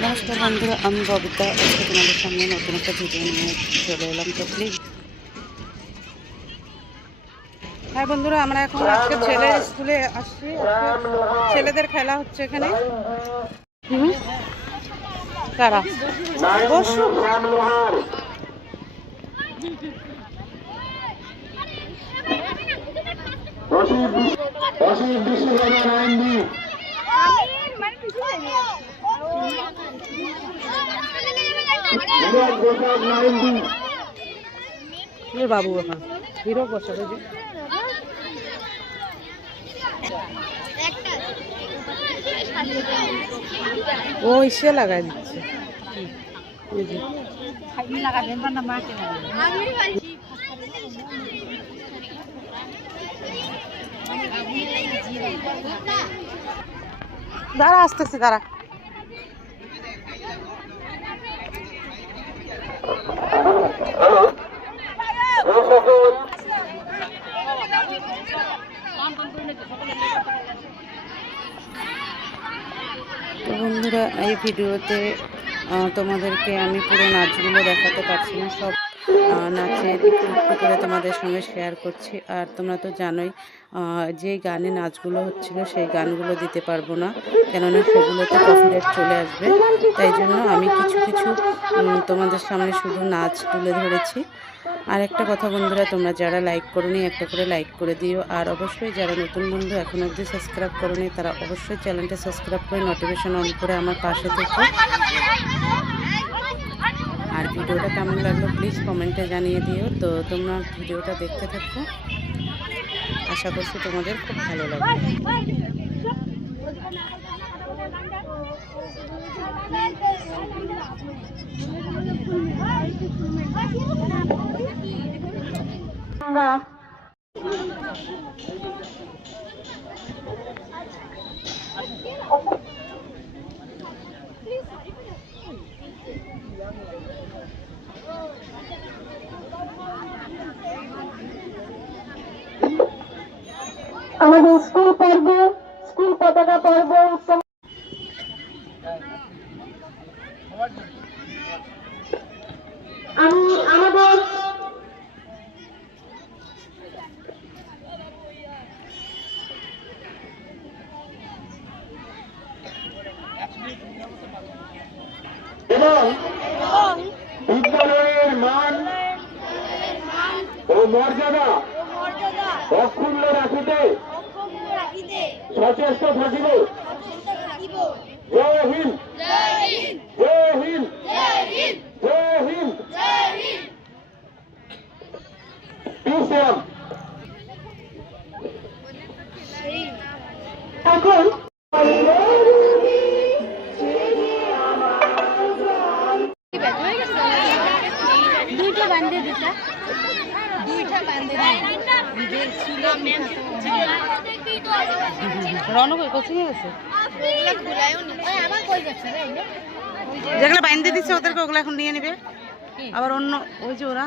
নমস্কার বন্ধুরা, আমি ববিতা। আজকে তোমাদের সামনে নতুন একটা ভিডিও নিয়ে চলে এলাম। তো প্লিজ, হ্যাঁ বন্ধুরা, আমরা এখন আজকে ছেলের স্কুলে আসছি। ছেলেদের খেলা হচ্ছে এখানে। কারা বসু বাবু এখন হিরো বসা ও ইসে লাগাই দিচ্ছে। দাঁড়া, আসতেছে, দাঁড়া। তো বন্ধুরা, এই ভিডিওতে তোমাদেরকে আমি পুরো নাচগুলো দেখাতে পারছি না, সব নাচের একটু একটু করে তোমাদের সঙ্গে শেয়ার করছি। আর তোমরা তো জানোই যে গানে নাচগুলো হচ্ছিল সেই গানগুলো দিতে পারবো না, কেননা সেগুলোতে কপিরাইট চলে আসবে। তাই জন্য আমি কিছু কিছু তোমাদের সামনে শুধু নাচ তুলে ধরেছি। আর একটা কথা বন্ধুরা, তোমরা যারা লাইক করোনি একটা করে লাইক করে দিও। আর অবশ্যই যারা নতুন বন্ধু এখনো অবধি সাবস্ক্রাইব করোনি তারা অবশ্যই চ্যানেলটা সাবস্ক্রাইব করে নোটিফিকেশন অন করে আমার পাশে থেকো। আর ভিডিওটা কেমন লাগলো প্লিজ কমেন্টে জানিয়ে দিও। তো তোমরা ভিডিওটা দেখতে থাকো, আশা করছি তোমাদের খুব ভালো লাগবে। আমাদের স্কুল পর্ব, স্কুল পতাকা পর্ব আমি আমাদের এবং বিদ্যালয়ের মান ও মর্যাদা অক্ষুণ্ণ রাখিতে সচেষ্ট থাকিব। জয় হিন্দ, জয় হিন্দ, জয় হিন্দ। এখন দুইটা বান্ধে দিতা, দুইটা বান্ধে রনক কোচিং এ গেছে, যেগুলো বাইন্দে দিচ্ছে ওদেরকে ওগুলো এখন নিয়ে নিবে। আবার অন্য ওই যে ওরা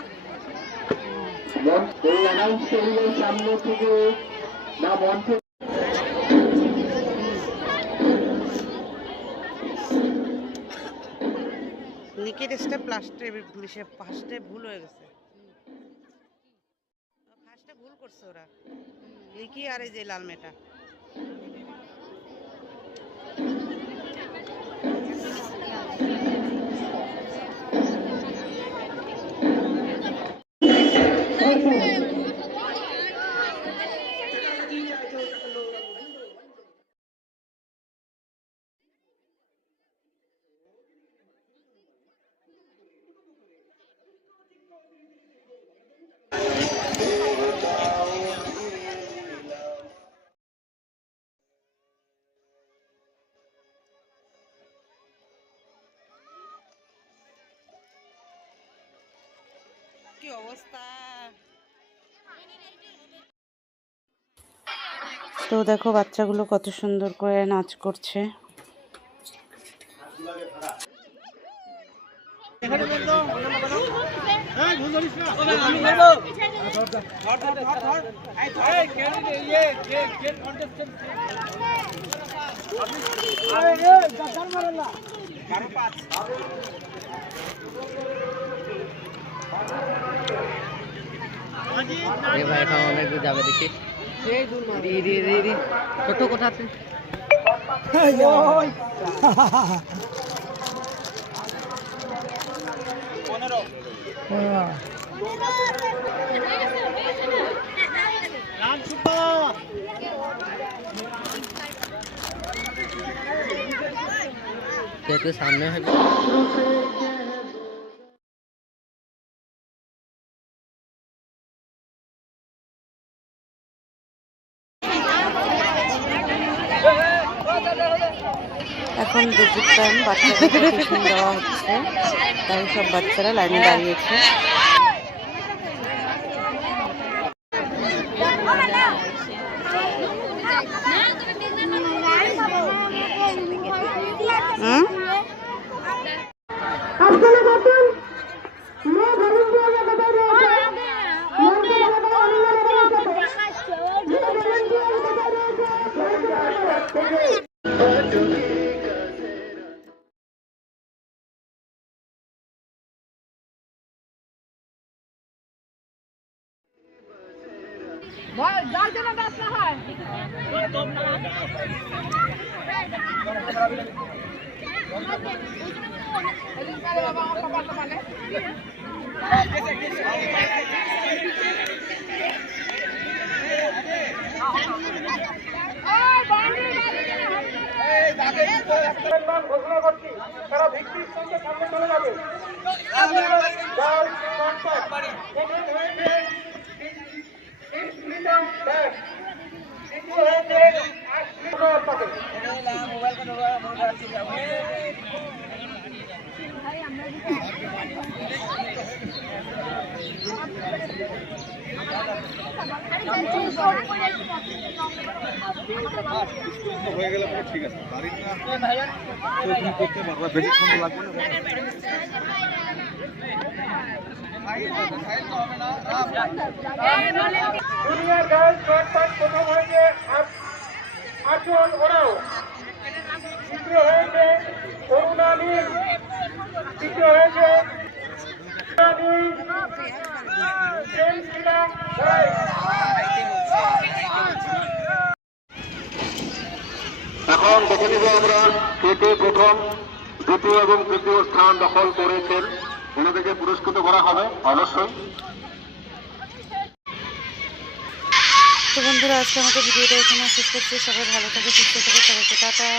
সামনে থেকে না মঞ্চে নিকের স্টেপ লাস্টে ফার্স্টে ভুল হয়ে গেছে। ফার্স্টে ভুল করছে ওরা, নিকি আর এই যে লাল মেয়েটা। কি অবস্থা! তো দেখো বাচ্চাগুলো কত সুন্দর করে নাচ করছে। ভাই এখন অনেক দূর যাবে দেখি ছোট কোথা আছে একটু সামনে হবে এখন দুপুর টাইম, বাচ্চাদেরকে টিফিন দেওয়া হচ্ছে, তাই সব বাচ্চারা লাইনে দাঁড়িয়েছে। আপনারা দেখুন মেয়ে ভলেন্টিয়ার কোথায় রয়েছে মন্ত্রী মহোদয় অনিলের রয়েছে মেয়ে ভলেন্টিয়ার কোথায় রয়েছে ঘোষণা করছি তারা ভিত্তির সঙ্গে সামনে চলে যাবে হয়ে গেলে পরে ঠিক আছে বাড়ির না তুমি করতে পারবা বেশি সময় লাগবে না দুনিয়ার গার্লস শর্টপাট প্রথম হয়েছে আচল ওরাও, দ্বিতীয় হয়েছে অরুণা নীল, তৃতীয় হয়েছে এখন দেখে নিব আমরা কে প্রথম দ্বিতীয় এবং তৃতীয় স্থান দখল করেছেন, ওনাদেরকে পুরস্কৃত করা হবে অবশ্যই। তো বন্ধুরা, আজকে আমাদের ভিডিওটা এখানে শেষ করছি। সবাই ভালো থাকে, সুস্থ থাকে, সবাইকে টাটা।